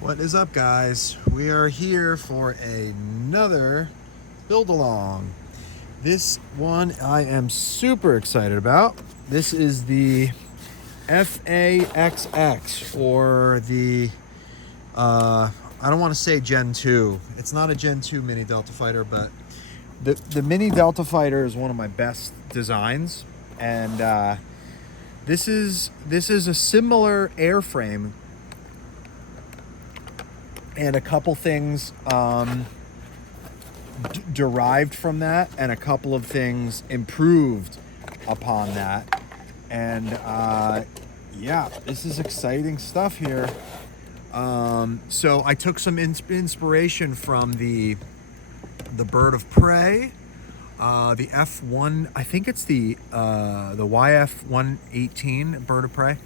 What is up, guys? We are here for another build along. This one I am super excited about. This is the FAXX, or the I don't want to say Gen 2. It's not a Gen 2 mini Delta fighter, but the mini Delta fighter is one of my best designs, and this is a similar airframe, and a couple things derived from that, and a couple of things improved upon that. And yeah, this is exciting stuff here. So I took some inspiration from the bird of prey, the F1. I think it's the YF-118 bird of prey.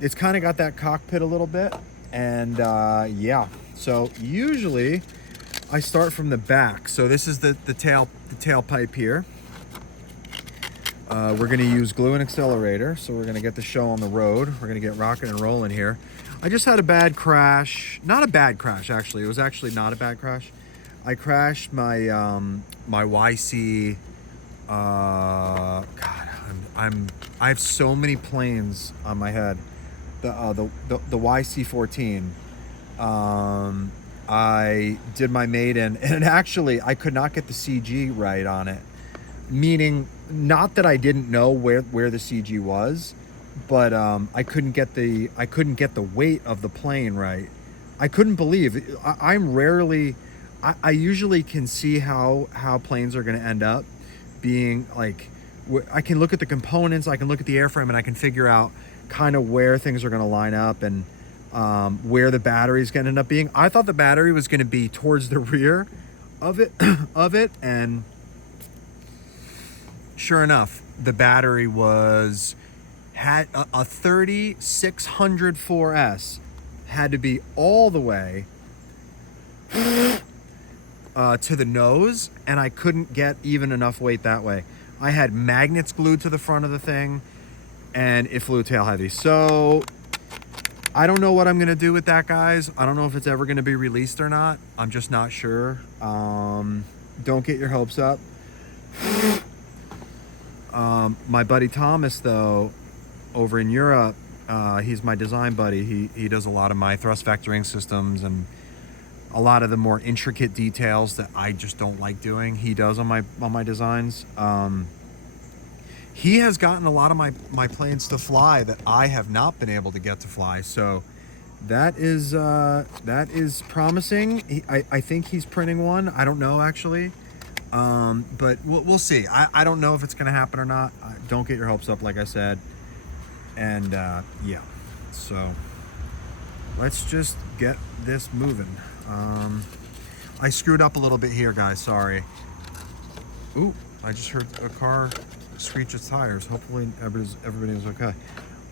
It's kind of got that cockpit a little bit, and yeah. So usually I start from the back. So this is the tailpipe here. We're going to use glue and accelerator, so we're going to get the show on the road. We're going to get rocking and rolling here. I just had a bad crash. Not a bad crash, actually. It was actually not a bad crash. I crashed my my YC. God, I have so many planes on my head. The YC-14. I did my maiden, and actually I could not get the CG right on it. Meaning, not that I didn't know where the CG was, but I couldn't get the weight of the plane right. I couldn't believe it. I usually can see how planes are going to end up being. Like, I can look at the components, I can look at the airframe, and I can figure out kind of where things are going to line up, and where the battery is going to end up being. I thought the battery was going to be towards the rear of it, and sure enough, the battery had a 3600 4S, had to be all the way to the nose, and I couldn't get even enough weight that way. I had magnets glued to the front of the thing, and it flew tail heavy. So I don't know what I'm gonna do with that, guys. I don't know if it's ever gonna be released or not. I'm just not sure. Don't get your hopes up. My buddy Thomas, though, over in Europe, he's my design buddy. He does a lot of my thrust vectoring systems and a lot of the more intricate details that I just don't like doing. He does on my designs. He has gotten a lot of my planes to fly that I have not been able to get to fly. So that is promising. I think he's printing one. I don't know, actually. But we'll see. I don't know if it's going to happen or not. Don't get your hopes up, like I said. And yeah, so let's just get this moving. I screwed up a little bit here, guys. Sorry. Ooh, I just heard a car screech its tires. Hopefully everybody's okay.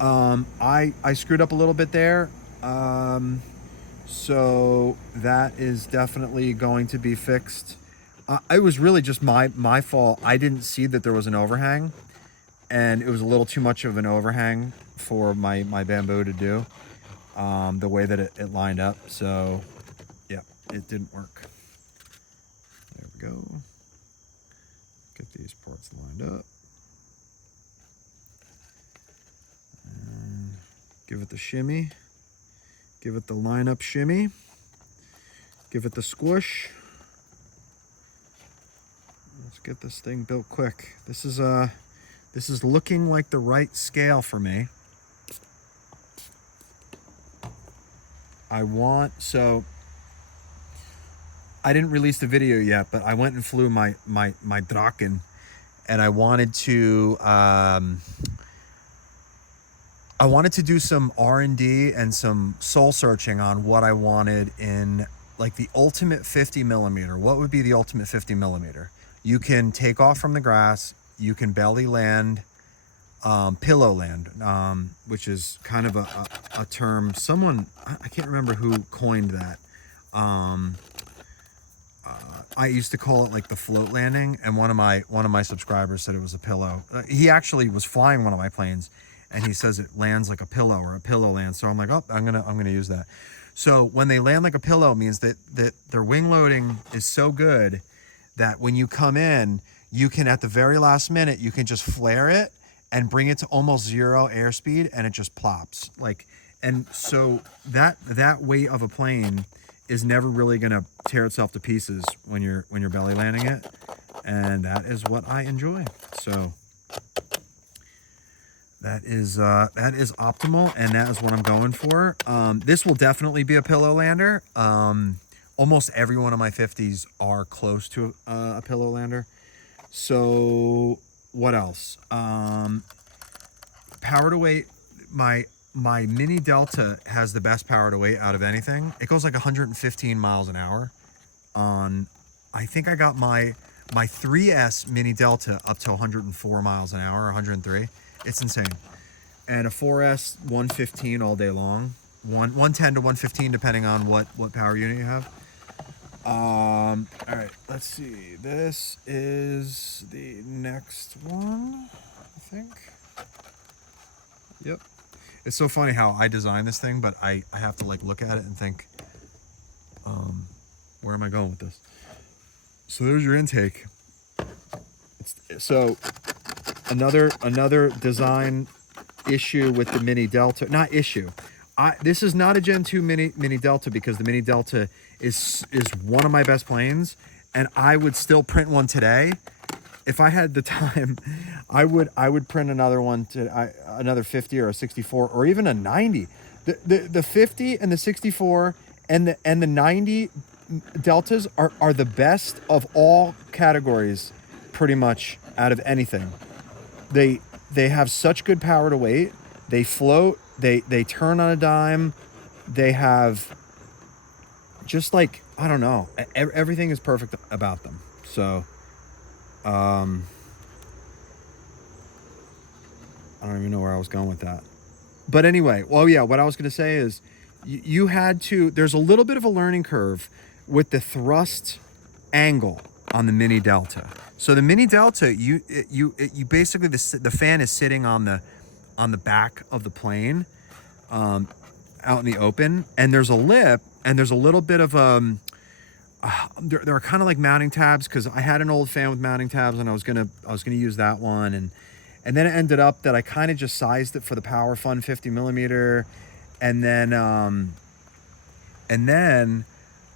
I screwed up a little bit there. So that is definitely going to be fixed. It was really just my fault. I didn't see that there was an overhang, and it was a little too much of an overhang for my bamboo to do, the way that it lined up. So yeah, it didn't work. There we go. Get these parts lined up. And give it the shimmy. Give it the line up shimmy. Give it the squish. Let's get this thing built quick. This is looking like the right scale for me. So I didn't release the video yet, but I went and flew my Draken, and I wanted to do some R&D and some soul searching on what I wanted in, like, the ultimate 50 millimeter. What would be the ultimate 50 millimeter? You can take off from the grass, you can belly land, pillow land, which is kind of a term. Someone, I can't remember who coined that. I used to call it like the float landing, and one of my subscribers said it was a pillow. He actually was flying one of my planes, and he says it lands like a pillow, or a pillow lands. So I'm like, oh, I'm gonna use that. So when they land like a pillow, it means that their wing loading is so good that when you come in, you can, at the very last minute, you can just flare it and bring it to almost zero airspeed, and it just plops. Like, and so that weight of a plane is never really gonna tear itself to pieces when you're belly landing it, and that is what I enjoy. So that is optimal, and that is what I'm going for. This will definitely be a pillow lander. Almost every one of my 50s are close to a pillow lander. So what else? Power to weight. My Mini Delta has the best power to weight out of anything. It goes like 115 miles an hour. I think I got my 3S Mini Delta up to 104 miles an hour, 103. It's insane. And a 4S 115 all day long. 110 to 115 depending on what power unit you have. All right, let's see. This is the next one, I think. Yep. It's so funny how I designed this thing, but I have to like look at it and think, where am I going with this? So there's your intake. So another design issue with the Mini Delta, not issue. This is not a Gen 2 Mini Delta, because the Mini Delta is one of my best planes, and I would still print one today. If I had the time, I would print another one, another 50 or a 64 or even a 90. The 50 and the 64 and the 90 Deltas are the best of all categories, pretty much, out of anything. They have such good power to weight. They float. They turn on a dime. They have just, like, I don't know. Everything is perfect about them. So, I don't even know where I was going with that. But anyway, well, yeah, what I was going to say is you had to, there's a little bit of a learning curve with the thrust angle on the Mini Delta. So the Mini Delta, you basically, the fan is sitting on the back of the plane, out in the open, and there's a lip, and there's a little bit of there are kind of like mounting tabs, because I had an old fan with mounting tabs, and I was gonna use that one, and then it ended up that I kind of just sized it for the Power Fun 50 millimeter, and then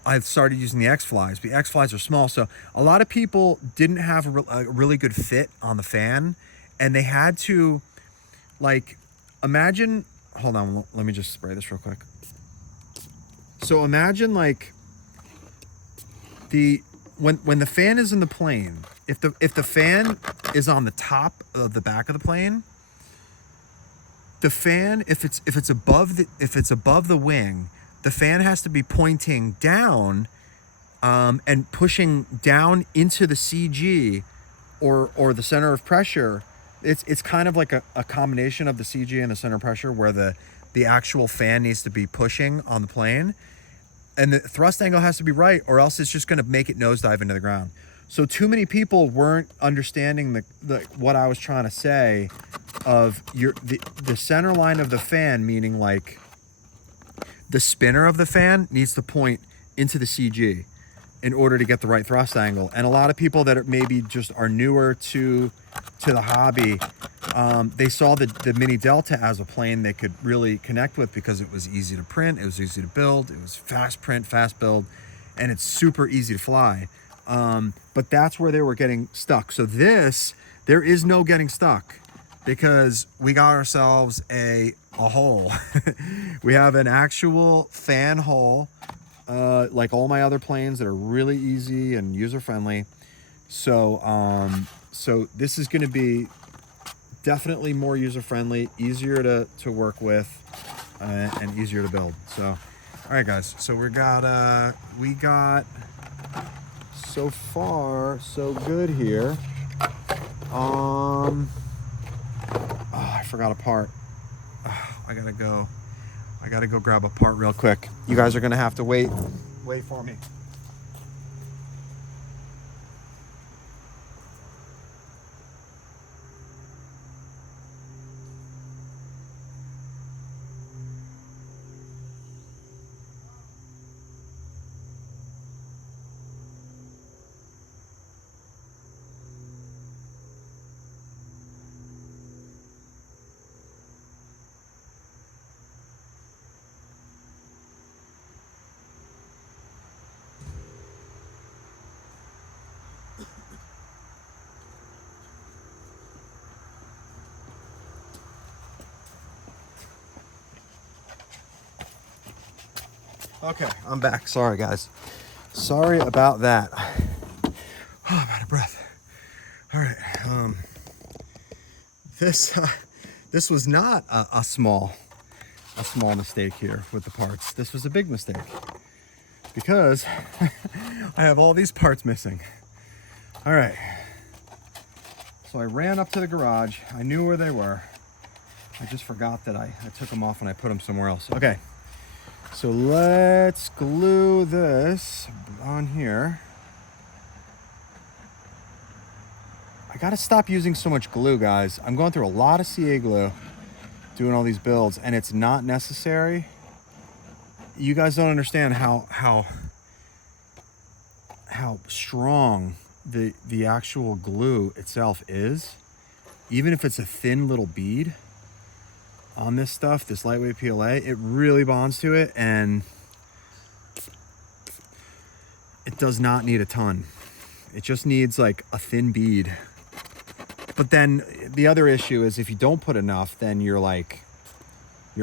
I've started using the X-Flies. The X-Flies are small, so a lot of people didn't have a really good fit on the fan, and they had to, like, imagine, hold on, let me just spray this real quick. So imagine, like, when the fan is in the plane, if the fan is on the top of the back of the plane, the fan, if it's above the wing, the fan has to be pointing down, and pushing down into the CG or the center of pressure. It's kind of like a combination of the CG and the center of pressure, where the actual fan needs to be pushing on the plane, and the thrust angle has to be right, or else it's just going to make it nosedive into the ground. So too many people weren't understanding the what I was trying to say of the center line of the fan, meaning like the spinner of the fan needs to point into the CG in order to get the right thrust angle. And a lot of people that maybe just are newer to the hobby, they saw the Mini Delta as a plane they could really connect with, because it was easy to print, it was easy to build, it was fast print, fast build, and it's super easy to fly. But that's where they were getting stuck. So there is no getting stuck, because we got ourselves a hole. We have an actual fan hole, like all my other planes, that are really easy and user-friendly. So this is going to be definitely more user-friendly, easier to work with, and easier to build. So, all right, guys. So we got so far so good here. I forgot a part. I gotta go grab a part real quick. You guys are gonna have to wait for me. Okay, I'm back. Sorry, guys. Sorry about that. Oh, I'm out of breath. All right. This was not a small mistake here with the parts. This was a big mistake because I have all these parts missing. All right. So I ran up to the garage. I knew where they were. I just forgot that I took them off and I put them somewhere else. Okay. So let's glue this on here. I gotta stop using so much glue, guys. I'm going through a lot of CA glue doing all these builds, and it's not necessary. You guys don't understand how strong the actual glue itself is. Even if it's a thin little bead on this stuff, this lightweight PLA, it really bonds to it, and it does not need a ton. It just needs like a thin bead. But then the other issue is if you don't put enough, then you're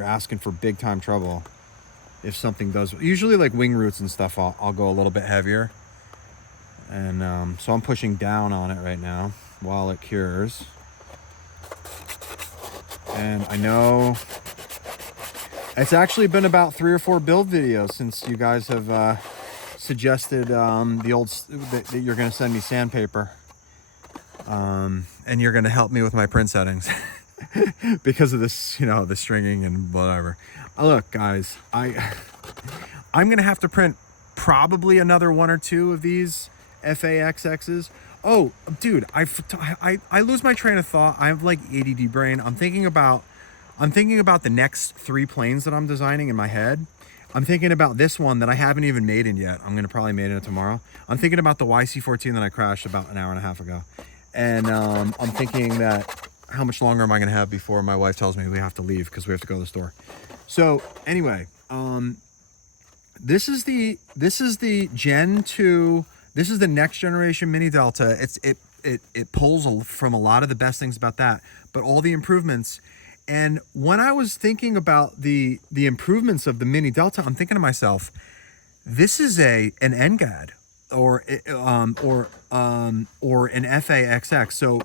asking for big time trouble. If something does, usually like wing roots and stuff, I'll go a little bit heavier. And so I'm pushing down on it right now while it cures. And I know it's actually been about 3 or 4 build videos since you guys have suggested that you're going to send me sandpaper. And you're going to help me with my print settings because of this, the stringing and whatever. Look, guys, I'm going to have to print probably another 1 or 2 of these FAXXs. Oh, dude, I lose my train of thought. I have like ADD brain. I'm thinking about the next 3 planes that I'm designing in my head. I'm thinking about this one that I haven't even made in yet. I'm going to probably made it tomorrow. I'm thinking about the YC-14 that I crashed about an hour and a half ago. And I'm thinking that how much longer am I going to have before my wife tells me we have to leave because we have to go to the store. So anyway, this is the Gen 2. This is the next generation Mini Delta. It pulls from a lot of the best things about that, but all the improvements. And when I was thinking about the improvements of the Mini Delta, I'm thinking to myself, this is an NGAD or an FAXX. So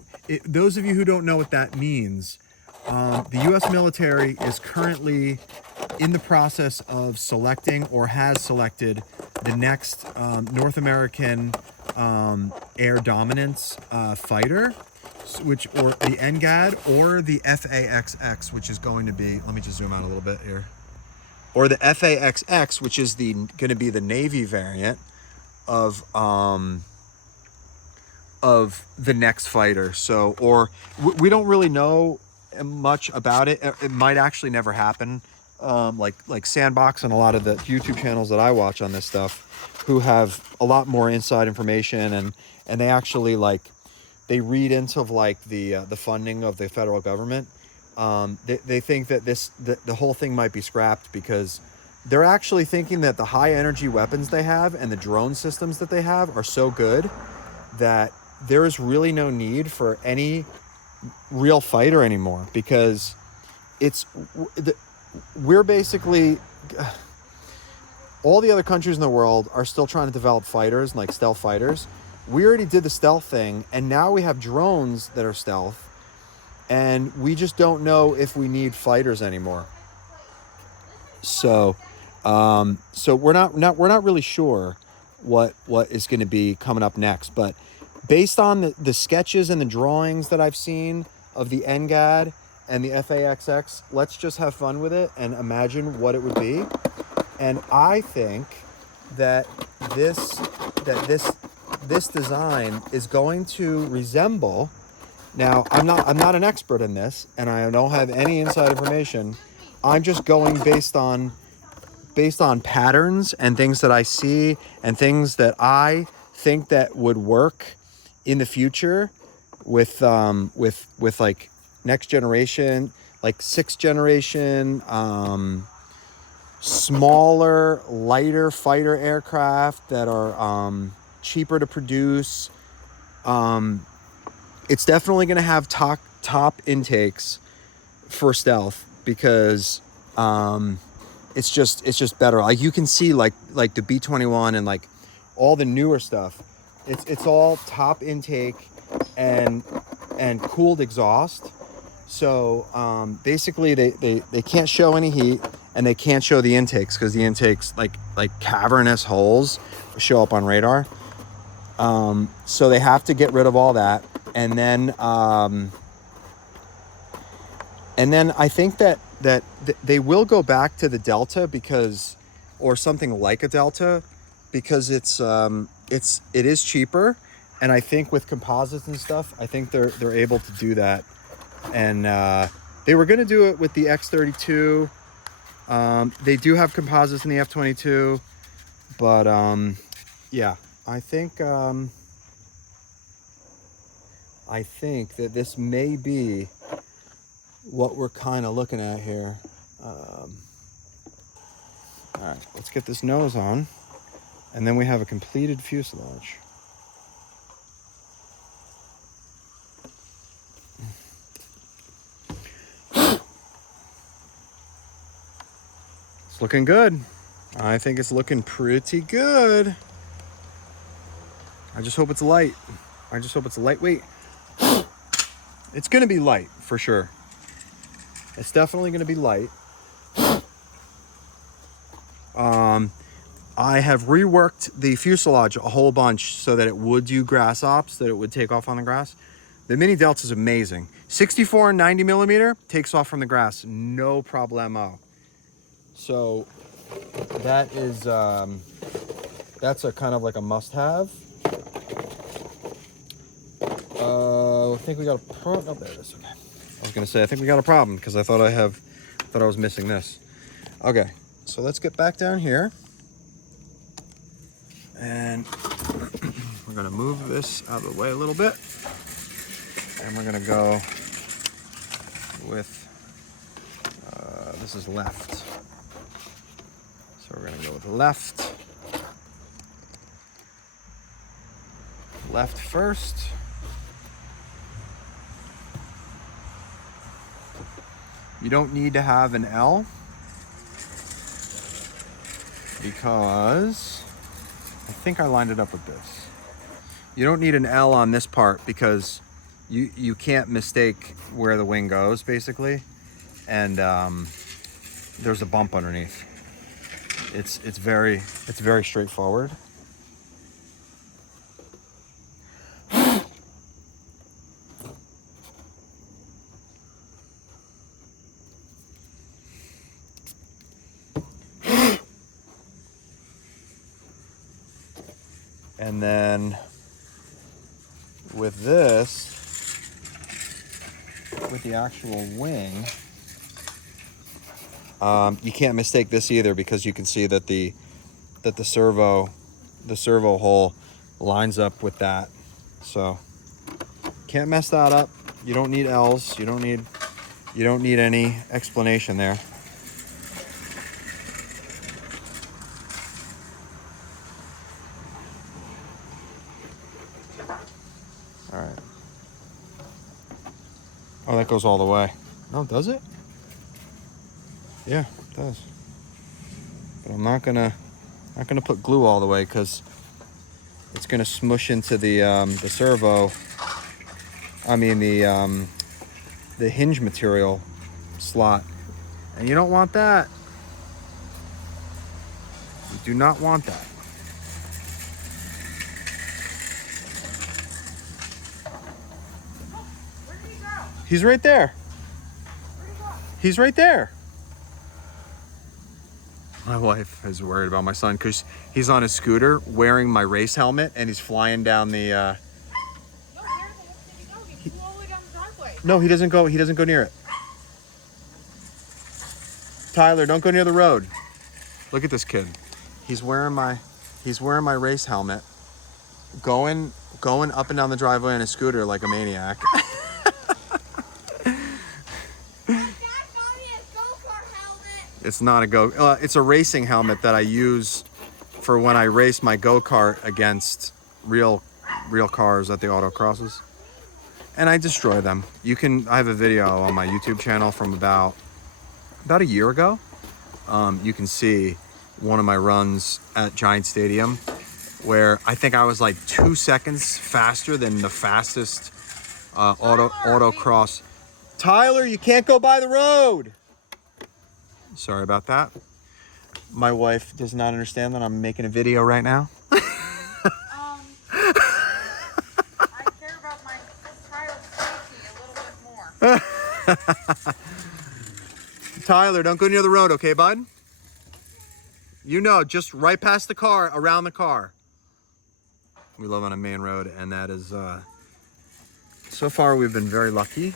those of you who don't know what that means, the U.S. military is currently in the process of selecting or has selected the next North American air dominance fighter, or the NGAD or the FAXX, which is going to be, let me just zoom out a little bit here, or the FAXX, which is going to be the Navy variant of the next fighter. So, or we don't really know much about it. It might actually never happen. Like Sandbox and a lot of the YouTube channels that I watch on this stuff, who have a lot more inside information, and they actually they read into the funding of the federal government. They think that the whole thing might be scrapped because they're actually thinking that the high energy weapons they have and the drone systems that they have are so good that there is really no need for any real fighter anymore, because we're basically, all the other countries in the world are still trying to develop fighters, like stealth fighters. We already did the stealth thing, and now we have drones that are stealth, and we just don't know if we need fighters anymore. So we're not really sure what is going to be coming up next, but based on the sketches and the drawings that I've seen of the NGAD and the FAXX, let's just have fun with it and imagine what it would be. And I think that this design is going to resemble, now I'm not an expert in this, and I don't have any inside information. I'm just going based on patterns and things that I see and things that I think that would work in the future with like next generation, like 6th generation, smaller, lighter fighter aircraft that are cheaper to produce. It's definitely going to have top intakes for stealth, because it's just better. Like you can see like the B21 and like all the newer stuff. It's all top intake and cooled exhaust. So basically they can't show any heat, and they can't show the intakes because the intakes like cavernous holes show up on radar. So they have to get rid of all that, and then I think that they will go back to the Delta or something like a Delta, because it is cheaper, and I think with composites and stuff, I think they're able to do that. And they were going to do it with the X32. They do have composites in the F22, but yeah, I think that this may be what we're kind of looking at here. All right, let's get this nose on, and then we have a completed fuselage. It's looking good. I think it's looking pretty good. I just hope it's light. I just hope it's lightweight. It's gonna be light for sure. It's definitely gonna be light. I have reworked the fuselage a whole bunch so that it would do grass ops, that it would take off on the grass. The Mini Delta is amazing. 64 and 90 millimeter takes off from the grass, no problemo. So that is, that's a kind of like a must-have. I think we got a problem. Oh, there it is. Okay. I was gonna say I think we got a problem because I thought I was missing this. Okay, so let's get back down here, and we're gonna move this out of the way a little bit, and we're gonna go with this is left. So we're gonna go with left first. You don't need to have an L because I think I lined it up with this. You don't need an L on this part because you can't mistake where the wing goes basically, and there's a bump underneath. It's very straightforward. And then with this, with the actual wing, you can't mistake this either because you can see that the servo hole lines up with that. So can't mess that up. You don't need L's. You don't need any explanation there. All right. Oh, that goes all the way. Oh, does it? Yeah, it does. But I'm not gonna put glue all the way because it's gonna smush into the servo. I mean the hinge material slot, and you don't want that. You do not want that. He's right there. He's right there. My wife is worried about my son because he's on his scooter wearing my race helmet and he's flying down the. No, where the heck did he go? He flew all the way down the driveway. No, he doesn't go. He doesn't go near it. Tyler, don't go near the road. Look at this kid. He's wearing my race helmet, going up and down the driveway on a scooter like a maniac. It's not a it's a racing helmet that I use for when I race my go-kart against real cars at the autocrosses, and I destroy them. I have a video on my YouTube channel from about a year ago you can see one of my runs at Giant Stadium where I think I was like 2 seconds faster than the fastest autocross. Tyler, you can't go by the road. Sorry about that. My wife does not understand that I'm making a video right now. I care about my child's safety a little bit more. Tyler, don't go near the road, okay, bud? You know, just right past the car, around the car. We live on a main road, and that is, so far we've been very lucky.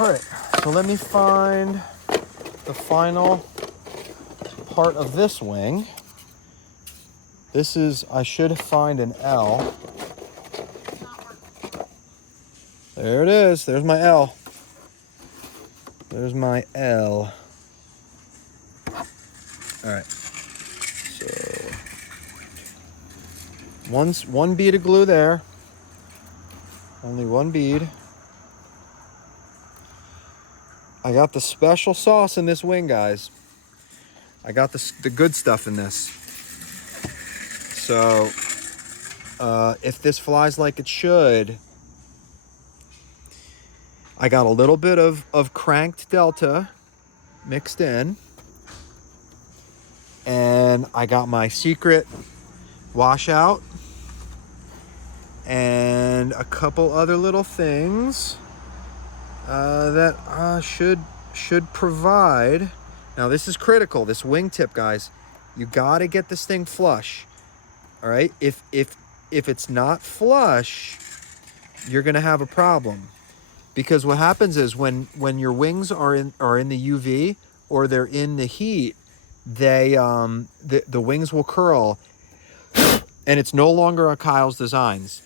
All right, so let me find the final part of this wing. This is, I should find an L. There it is, there's my L. There's my L. All right, so one bead of glue there. Only one bead. I got the special sauce in this wing, guys. I got the good stuff in this. So if this flies like it should, I got a little bit of cranked Delta mixed in. And I got my secret washout and a couple other little things that should provide. Now this is critical, this wingtip, guys. You got to get this thing flush. All right? If it's not flush, you're going to have a problem. Because what happens is when your wings are in the UV or they're in the heat, they the wings will curl, and it's no longer a Kyle's Designs.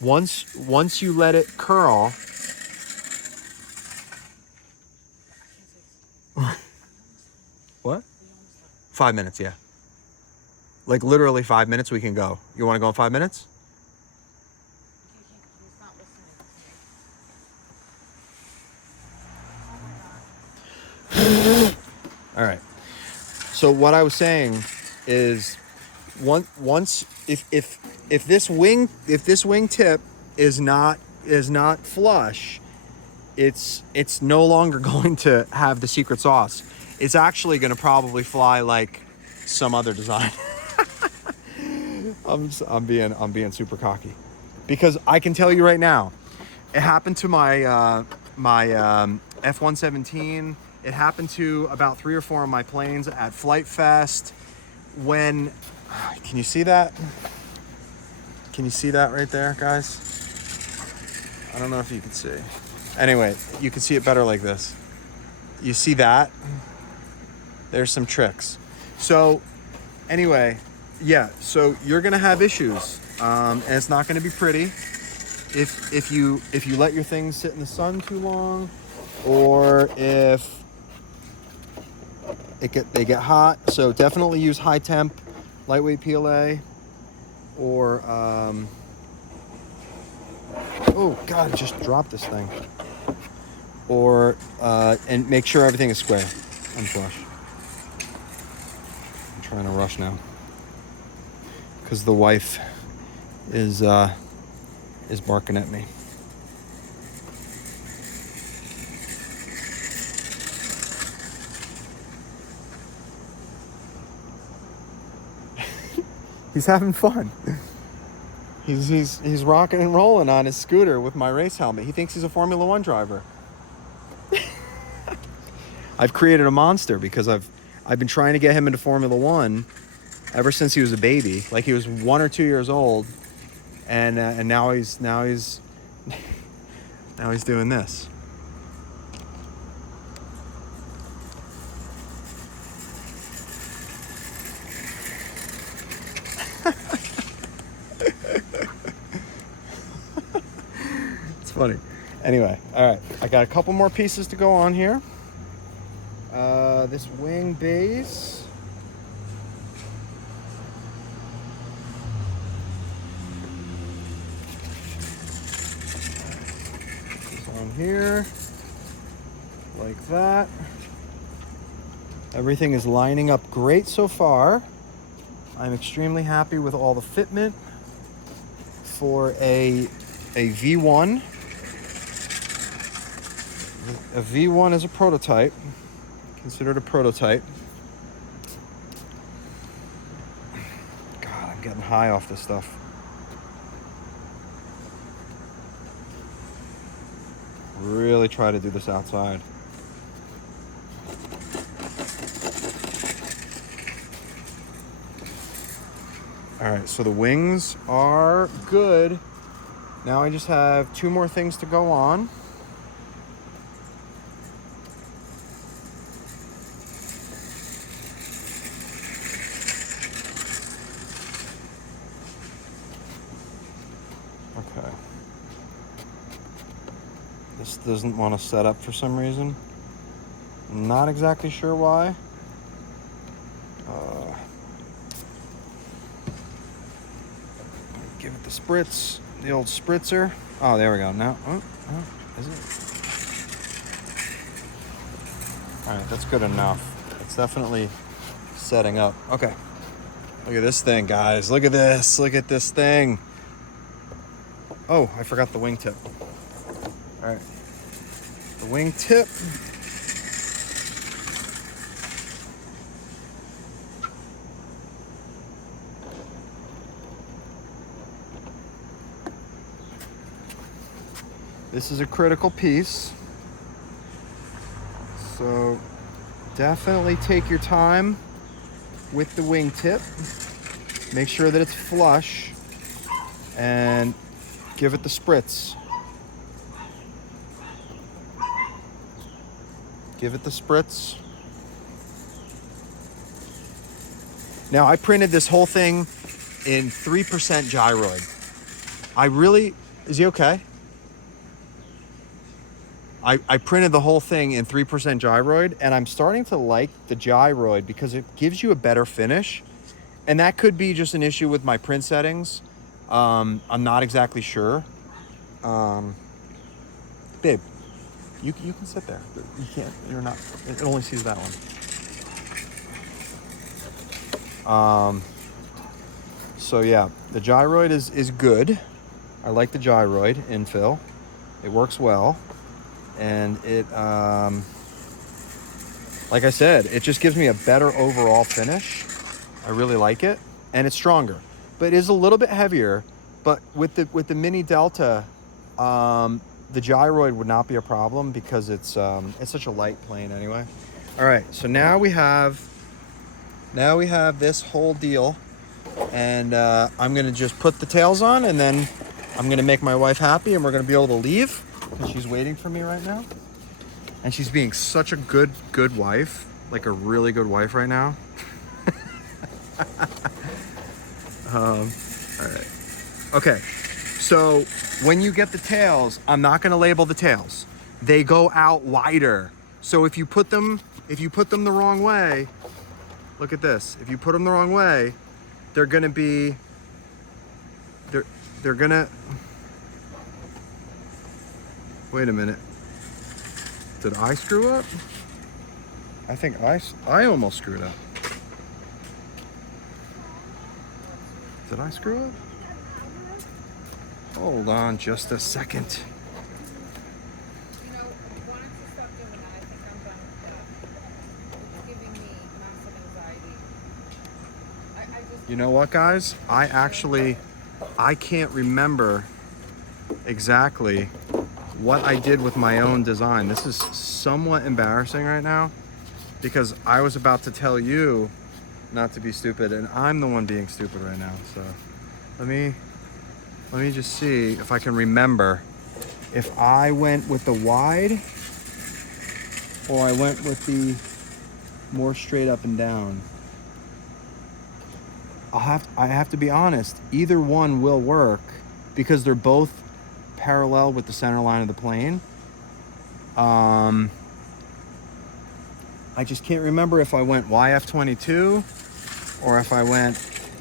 Once you let it curl, what? 5 minutes, yeah. Like literally 5 minutes, we can go. You want to go in 5 minutes? All right. So what I was saying is, once if this wing tip is not flush, it's no longer going to have the secret sauce. It's actually going to probably fly like some other design. I'm being super cocky, because I can tell you right now, it happened to my F-117. It happened to about 3 or 4 of my planes at Flight Fest. When, can you see that? Can you see that right there, guys? I don't know if you can see. Anyway, you can see it better like this. You see that? There's some tricks. So anyway, yeah, so you're gonna have issues, and it's not gonna be pretty if you let your things sit in the sun too long, or if they get hot. So definitely use high temp, lightweight PLA, or oh God, just dropped this thing. Or and make sure everything is square and flush. I'm trying to rush now because the wife is barking at me. He's having fun. He's rocking and rolling on his scooter with my race helmet. He thinks he's a Formula One driver. I've created a monster because I've been trying to get him into Formula One ever since he was a baby. Like he was 1 or 2 years old, and now he's now he's doing this. It's funny. Anyway, all right. I got a couple more pieces to go on here. This wing base. It's on here, like that. Everything is lining up great so far. I'm extremely happy with all the fitment for a V1. A V1 is a prototype, considered a prototype. God, I'm getting high off this stuff. Really try to do this outside. All right, so the wings are good. Now I just have 2 more things to go on. Okay. This doesn't want to set up for some reason. I'm not exactly sure why. Give it the spritz, the old spritzer. Oh, there we go. Now, is it? All right, that's good enough. It's definitely setting up. Okay. Look at this thing, guys. Look at this. Look at this thing. Oh, I forgot the wingtip. All right. The wingtip. This is a critical piece. So definitely take your time with the wingtip. Make sure that it's flush and give it the spritz. Give it the spritz. Now, I printed this whole thing in 3% gyroid. Is he okay? I printed the whole thing in 3% gyroid, and I'm starting to like the gyroid because it gives you a better finish. And that could be just an issue with my print settings. I'm not exactly sure. Babe, you can sit there. You can't, you're not, it only sees that one. So yeah, the gyroid is good. I like the gyroid infill. It works well. And it, like I said, it just gives me a better overall finish. I really like it, and it's stronger, but it is a little bit heavier. But with the Mini Delta, the gyroid would not be a problem because it's such a light plane anyway. All right, so now we have this whole deal, and I'm gonna just put the tails on, and then I'm gonna make my wife happy, and we're gonna be able to leave. Because she's waiting for me right now, and she's being such a good wife, like a really good wife right now. All right. Okay. So when you get the tails, I'm not going to label the tails. They go out wider. So if you put them the wrong way, look at this. If you put them the wrong way, they're going to be. They're going to. Wait a minute. Did I screw up? I think I almost screwed up. Did I screw up? Hold on just a second. You know, why don't you stop doing that? I think I'm done with that. It's giving me massive anxiety. You know what, guys? I can't remember exactly what I did with my own design. This is somewhat embarrassing right now because I was about to tell you not to be stupid, and I'm the one being stupid right now. So let me just see if I can remember if I went with the wide or I went with the more straight up and down. I have to be honest, either one will work because they're both parallel with the center line of the plane. I just can't remember if I went YF22 or if I went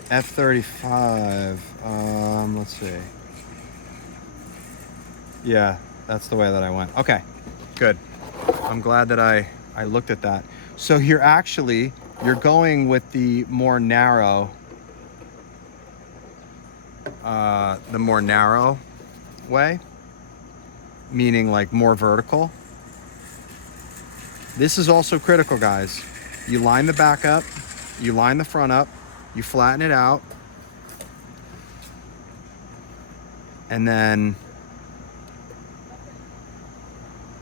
F35. Let's see. Yeah, that's the way that I went. Okay, good. I'm glad that I looked at that. So you're going with the more narrow way, meaning like more vertical. This is also critical, guys. You line the back up, you line the front up, you flatten it out, and then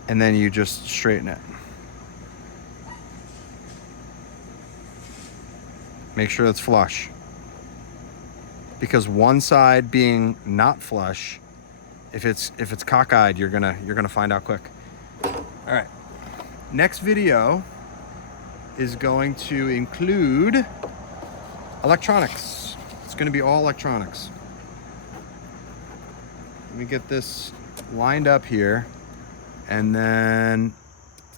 you just straighten it. Make sure it's flush. Because one side being not flush, if it's cockeyed, you're gonna find out quick. All right. Next video is going to include electronics. It's gonna be all electronics. Let me get this lined up here, and then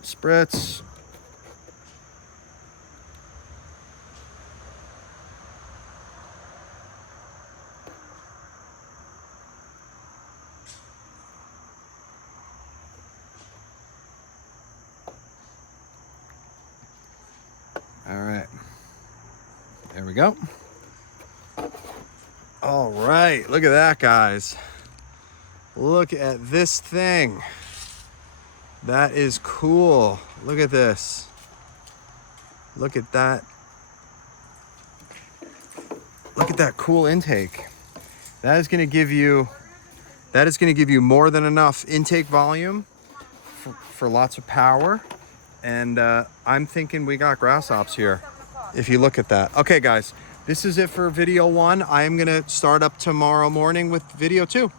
spritz. All right, there we go. All right, look at that, guys. Look at this thing. That is cool. Look at this. Look at that. Look at that cool intake. That is going to give you more than enough intake volume for lots of power. And I'm thinking we got grass hops here, if you look at that. Okay, guys, this is it for video 1. I am going to start up tomorrow morning with video 2.